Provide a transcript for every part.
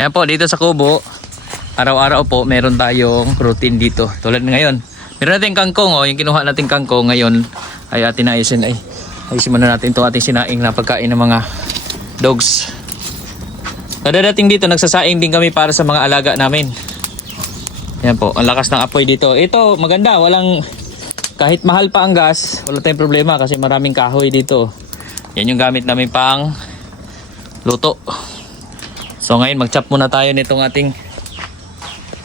Ayan po, dito sa kubo, araw-araw po meron tayong routine dito. Tulad ngayon, meron natin kangkong, yung kinuha natin kangkong ngayon ay atin ayusin. Ayusin muna natin ito ating sinaing na pagkain ng mga dogs. Kadadating dito, nagsasaing din kami para sa mga alaga namin. Ayan po, ang lakas ng apoy dito. Ito, maganda, kahit mahal pa ang gas, wala tayong problema kasi maraming kahoy dito. Yan yung gamit namin pang luto. So ngayon mag-chop muna tayo nitong ating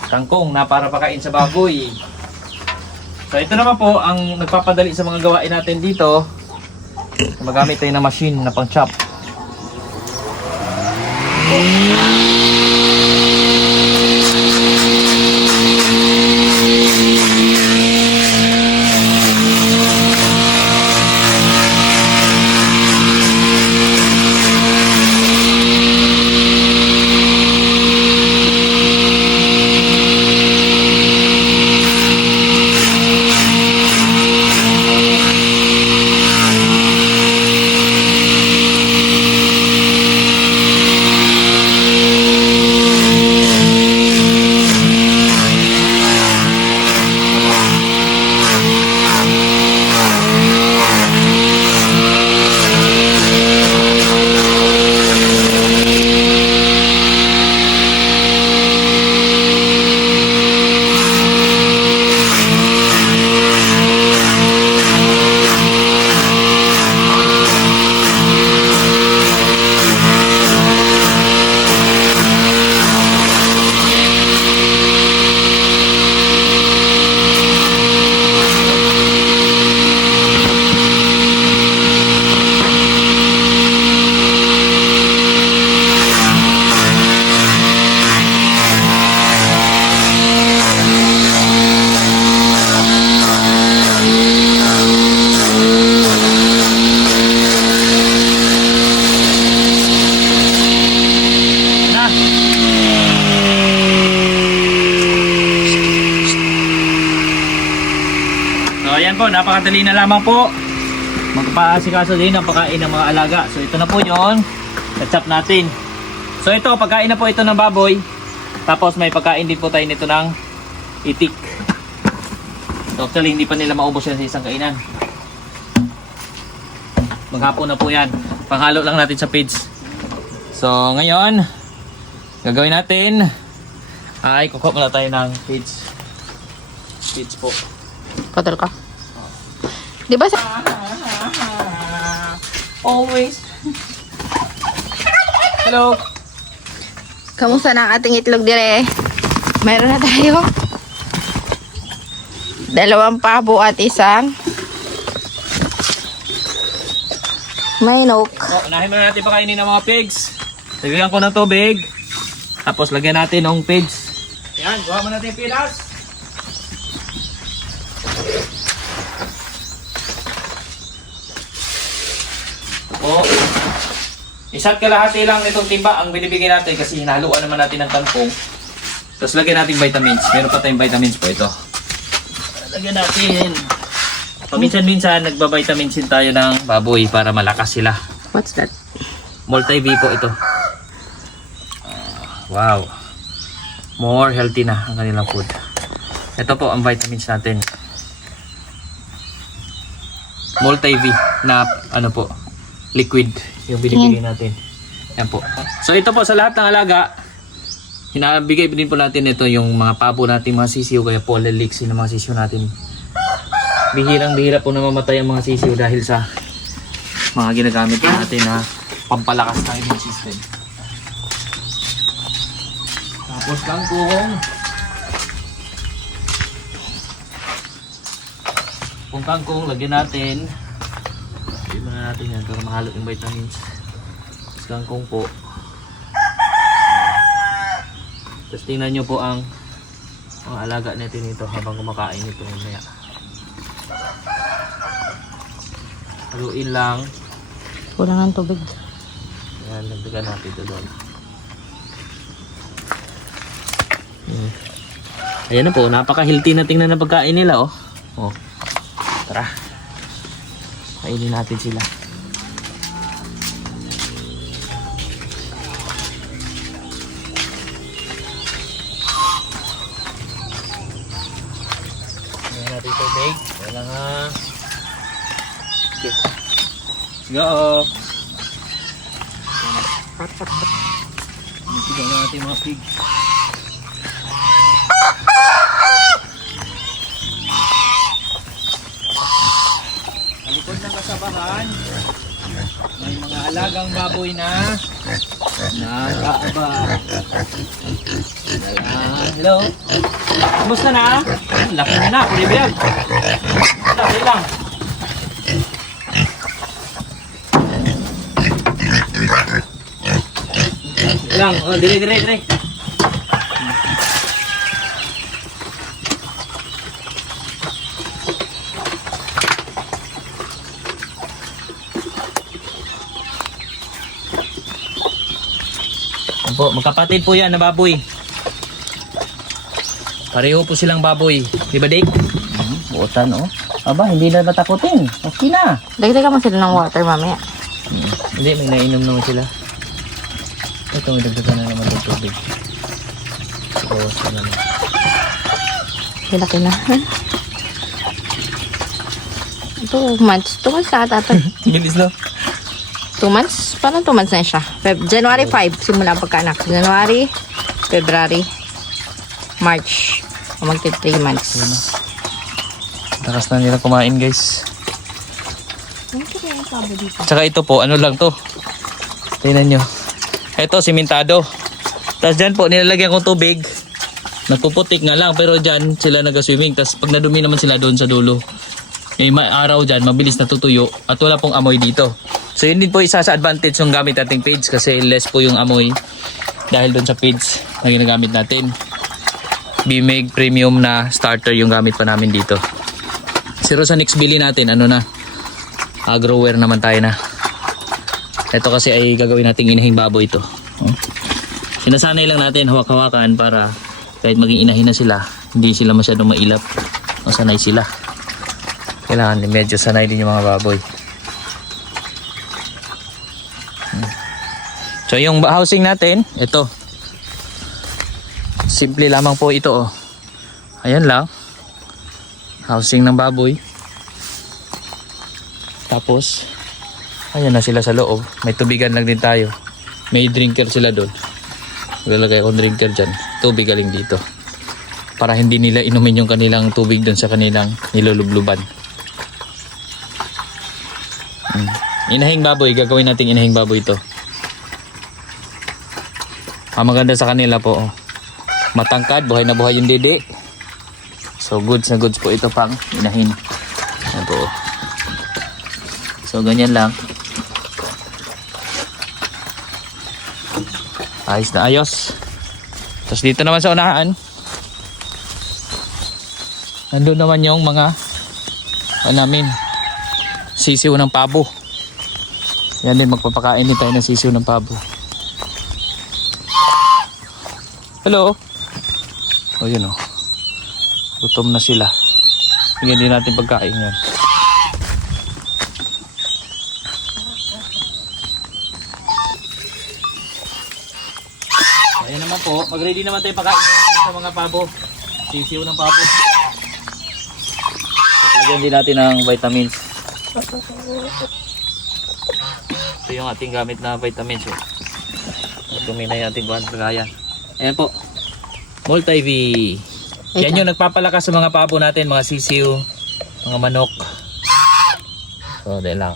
kangkong na para pakain sa baboy. So ito naman po ang nagpapadali sa mga gawain natin dito. Magamit tayo ng machine na pang-chop. Napakadali na lamang po magpaasikaso din ang pagkain ng mga alaga. So ito na po yun, na-chop natin. So ito, pagkain na po ito ng baboy. Tapos may pagkain din po tayo nito ng itik. So actually hindi pa nila maubos yan sa isang kainan. Maghapon na po yan. Panghalo lang natin sa feeds. So ngayon gagawin natin ay kukuha muna tayo ng feeds. Feeds po. Padal ka. Di ba sa... Always. Hello. Kamusta na ang ating itlog dire? Mayroon na tayo 2 pabo at isang manok. So, unahin muna natin pakainin ng mga pigs. Lagyan ko ng tubig. Tapos lagyan natin ng pigs. Yan, gawa mo natin yung pilas. O, isa't kalahati lang nitong timba ang binibigay natin kasi hinahaluan naman natin ng kangkong. Tapos lagyan natin vitamins. Meron pa tayong vitamins po ito. Lagyan natin. Paminsan-minsan nagba-vitaminsin tayo ng baboy para malakas sila. What's that? Multi-V po ito. Wow. More healthy na ang kanilang food. Ito po ang vitamins natin. Multi-V na ano po, liquid yung binibigay natin. Yan po. So ito po sa lahat ng alaga, hinabigay din po natin ito yung mga pabo natin, mga sisiw, kaya polylix yung mga sisiw natin. Bihirang-bihira po namamatay ang mga sisiw dahil sa mga ginagamit natin na pampalakas ng immune system. Tapos kangkong. Kung kangkong, lagyan natin. Lagyan muna natin yan para mahalo yung vitamins. Tapos kangkong po. Tapos tingnan nyo po ang alaga natin ito habang kumakain ito mamaya. Haluin lang. Kulang ng tubig. Yan, nagdagan natin ito doon. Ayan na po, napaka-healthy na tingnan na pagkain nila, oh. Oh. Tara. Kainin natin sila. natin tubig. Wala nga. Okay. Let's go. Sigaw na natin mga pig. Alikod ng kasabahan, may mga alagang baboy na nakaaba. Hello? Kumusta na? Laki na, kulibiyag. Laki lang. Lang, oh, dire. Po, magkapatid po yan na baboy. Pareho po silang baboy. Di ba, Dick? Buotan, oh. Aba, hindi na matakutin. Okay na. Dagdagan mo sila ng water mamaya. Hindi, may nainom naman sila. Ito, may dagdagan na naman ng tubig. Bawas na naman. Laki na. 2 months. 2 months na ata. Bilis na. 2 months? Parang 2 months na siya. January 5, simula ang pagkaanak. January, February, March. Magti 3 months. Lakas na nila kumain, guys. Tsaka ito po, ano lang to. Tingnan nyo. Ito, simentado. Tapos dyan po, nilalagyan kong tubig. Nagpuputik nga lang, pero dyan sila nag-swimming. Tapos pag nadumi naman sila doon sa dulo. May araw dyan, mabilis natutuyo. At wala pong amoy dito. So yun din po isa sa advantage ng gamit nating page. Kasi less po yung amoy. Dahil doon sa page na ginagamit natin. Bimig premium na starter yung gamit pa namin dito. Pero sa next bili natin, ano na, grower naman tayo na. Ito kasi ay gagawin nating inahing baboy ito. Sinasanay lang natin hawak-hawakan para kahit maging inahin na sila, hindi sila masyadong mailap. Masanay sila. Kailangan din medyo sanay din yung mga baboy. So yung housing natin, ito. Simple lamang po ito, oh. Ayan lang. Housing ng baboy. Tapos ayan na sila sa loob. May tubigan lang din tayo. May drinker sila doon. Lalagay akong drinker dyan. Tubig galing dito. Para hindi nila inumin yung kanilang tubig doon sa kanilang nilulubluban. Inahing baboy. Gagawin natin inahing baboy ito. Ang maganda sa kanila po, oh. Matangkad. Buhay na buhay yung dede. So goods na goods po ito pang inahin. Ayan po. So ganyan lang. Ayos na ayos. Tapos dito naman sa unahan, nandun naman yung mga namin sisiw ng pabo. Yan din, magpapakain din tayo ng sisiw ng pabo. Hello. Oh yun, oh. Gutom na sila. Bigyan din natin pagkain yan. Ayan naman po. Mag-ready naman tayo pagkain sa mga pabo. Sisiw ng pabo. So, lagyan din natin ng vitamins. Ito yung ating gamit na vitamins. Tuminay natin kung ano kagaya. Ayan po. Multi-V. Yan yung nagpapalakas sa mga pabo natin, mga sisiw, mga manok. So, dahil lang.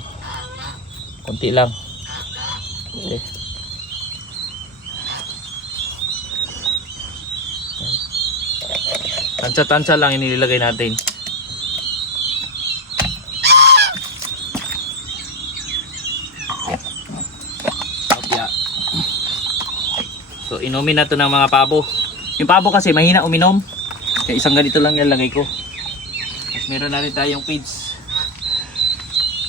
Kunti lang. Okay. Tansya-tansya lang inilagay natin. So, inumin na ito ng mga pabo. Yung pabo kasi mahina uminom. Kaya isang ganito lang nilagay ko. Tapos meron na rin tayong feeds.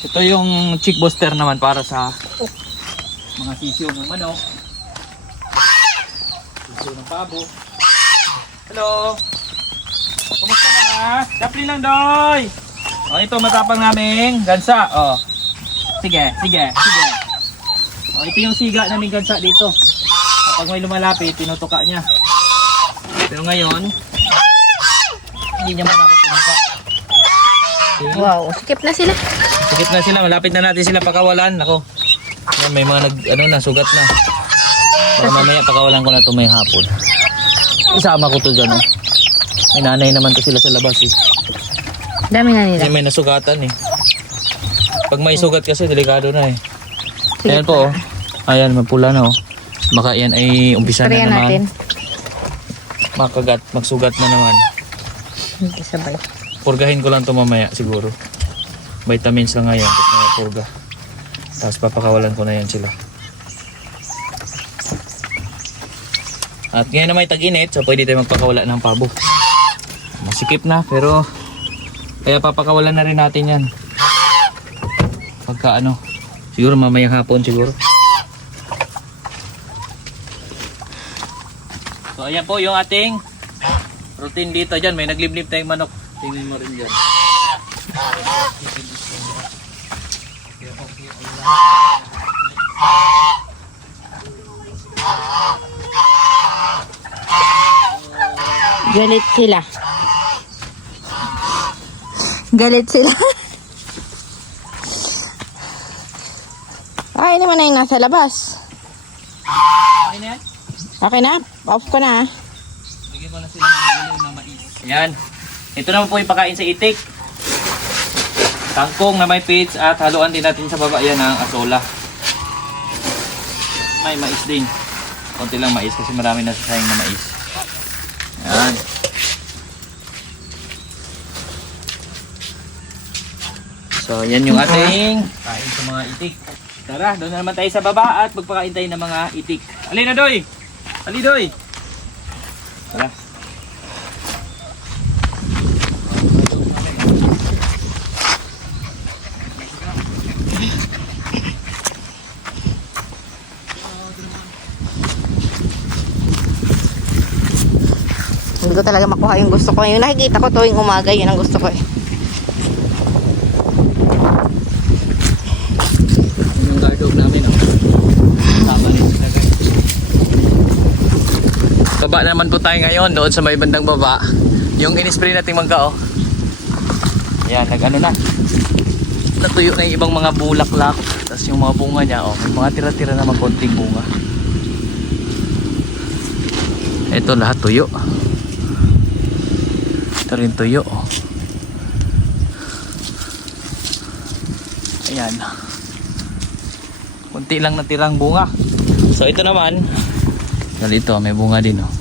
Ito yung chick booster naman para sa mga sisiw ng manok. Sisiw ng pabo. Hello! Kumusta na? Daplin lang, Doy! O, ito matapang naming gansa. O. Sige. O, ito yung siga naming gansa dito. Kapag may lumalapit, tinutuka niya. Pero ngayon, hindi niya man ako tinuka. Wow, skip na sila. Sikip na sila, malapit na natin sila pakawalan. Ako. Yan, may mga sugat na. Baka mamaya pakawalan ko na ito may hapon. Isama ko to dyan, oh. May nanay naman to sila sa labas, eh. Dami na nila. Kasi may nasugatan, eh. Pag may sugat kasi, delikado na, eh. Ayan po, oh. Ayan, mapula na, oh. Baka yan ay umpisa na Sprayan naman. natin. Magsugat na naman. Hindi sabay. Purgahin ko lang to mamaya, siguro. Vitamins lang ngayon, tapos mga purga. Tapos papakawalan ko na yan sila. At ngayon na may tag-init, so pwede tayo magpakawala ng pabo. Masikip na, pero kaya papakawalan na rin natin yan. Pagka siguro mamayang hapon siguro. So ayan po yung ating routine dito dyan. May nagliblib tayong manok. Tingnan mo rin dyan. Galit sila. Galit sila. Ay, naman na yung nasa labas. Okay na yan? Okay na? Off ko na. Bigyan ko na sila ng gulong na mais. Yan. Ito naman po yung pakain sa itik. Tangkong na may pits at haluan din natin sa baba yan ng asola. May mais din. Konti lang mais kasi marami na sasayang na mais. Yan. So yan yung ating kain sa mga itik. Tara, doon na naman tayo sa baba at magpakain tayo ng mga itik. Alin na doy! Ali doy! Tara. Hindi ko talaga makuha yung gusto ko. Yung nakikita ko tuwing umaga, yun ang gusto ko, eh. Yung guard dog namin, oh. Tama rin sila, guys. Baba naman po tayo ngayon doon sa may bandang baba. Yung in-spray nating mangga, oh. Yan, na. Natuyo na yung ibang mga bulaklak. Tapos yung mga bunga niya, oh. May mga tira-tira na konting bunga. Ito lahat tuyo. Ito rin tuyo, oh. Ayan. Kunti lang natirang bunga. So ito naman, dito may bunga din, oh.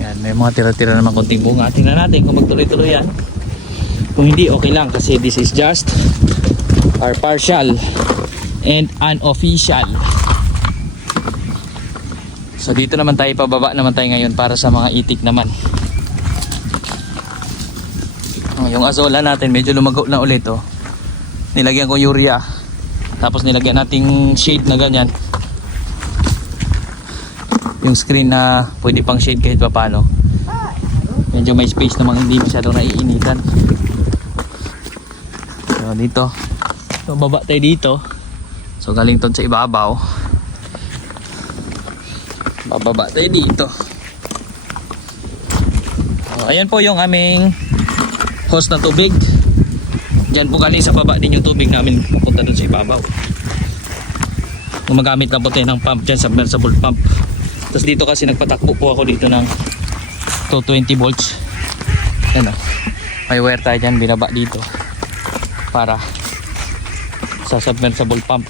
Ayan, may mga tira-tira naman konting bunga. Tingnan natin kung magtuloy-tuloy yan. Kung hindi, okay lang kasi this is just our partial and unofficial. So dito naman tayo, pababa naman tayo ngayon para sa mga itik naman. Yung azola natin medyo lumago na ulit, oh. Nilagyan ko urea. Tapos nilagyan nating shade na ganyan. Yung screen na pwede pang shade kahit pa paano. Medyo may space namang hindi masyadong naiinitan. So dito. So baba tayo dito. So galing ton sa ibabaw. Bababa tayo dito. So, ayan po yung aming hose na tubig. Diyan po galing sa baba din yung tubig namin papunta doon sa ibabaw. Gumagamit lang po tayo ng pump dyan, submersible pump. Tapos dito kasi nagpatakbo po ako dito ng 220 volts. Yan, oh. May wire tayo dyan, binaba dito para sa submersible pump.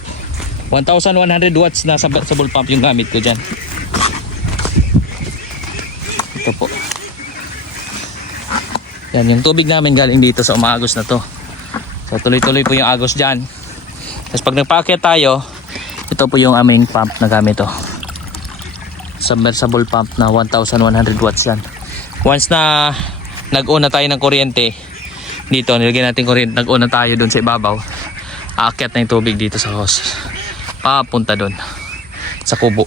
1100 watts na submersible pump yung gamit ko dyan. Ito po. Yan, yung tubig namin galing dito sa umaagos na to. So tuloy-tuloy po yung agos dyan. Tapos pag nagpaakyat tayo, ito po yung aming pump na gamit, to. Submersible pump na 1100 watts yan. Once na nag-on na tayo ng kuryente dito, nilagyan natin kuryente, nag-on na tayo dun sa ibabaw, aakyat na yung tubig dito sa hose papunta dun sa kubo.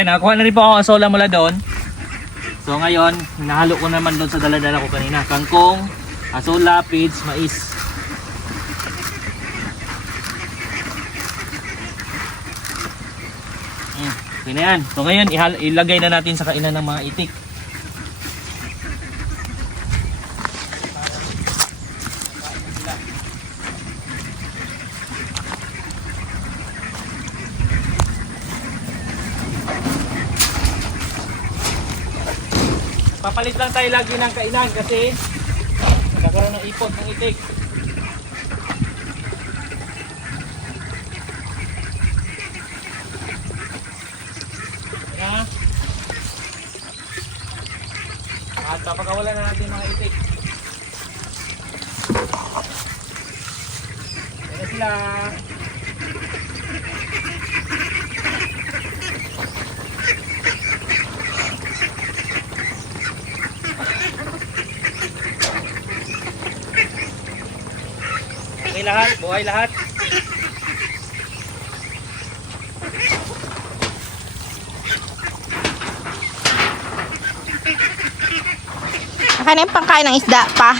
Nakakuha na rin po ako ang asola mula doon. So ngayon, nahalo ko naman doon sa daladala ko kanina. Kangkong, asola, pids, mais. Okay na yan. So ngayon, ilagay na natin sa kainan ng mga itik. Papalit lang tayo lagi ng kainan kasi nagkaroon ng ipot ng itik. Yan. At papakawalan na natin mga itik. Yan sila. Okay lahat, buhay lahat. Akin na yung pangkain ng isda pa.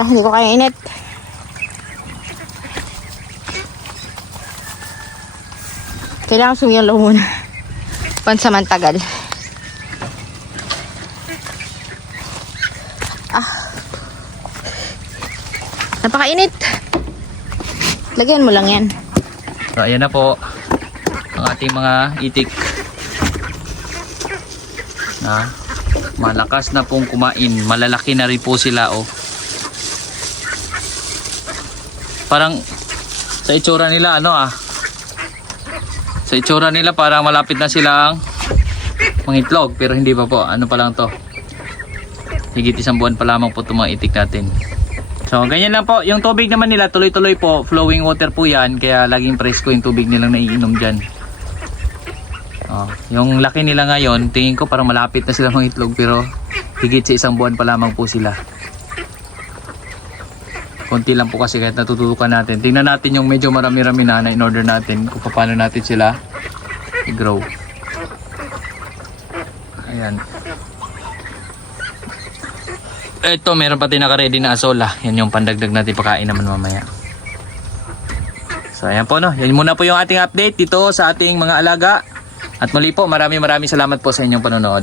Ah, hindi ko kaya init. Kailangan sumiyalo muna. Pansamantagal. Ah. Napakainit. Lagyan mo lang yan. So ayan na po ang ating mga itik na malakas na pong kumain. Malalaki na rin po sila oh. Parang sa itsura nila ano sa itsura nila parang malapit na silang mangitlog pero hindi pa po. Ano pa lang to, higit 1 buwan pa lamang po itong mga itik natin. So ganyan lang po. Yung tubig naman nila tuloy-tuloy po, flowing water po yan, kaya laging presko yung tubig nilang naiinom dyan. Yung laki nila ngayon, tingin ko parang malapit na sila mangitlog pero higit sa 1 buwan pa lamang po sila. Konti lang po kasi kahit natututukan natin. Tingnan natin yung medyo marami-rami na in order natin kung paano natin sila i-grow. Ayan. Ito, meron pati naka-ready na asola. Yan yung pandagdag natin pagkain naman mamaya. So ayan po no. Yan muna po yung ating update dito sa ating mga alaga. At muli po, maraming salamat po sa inyong panonood.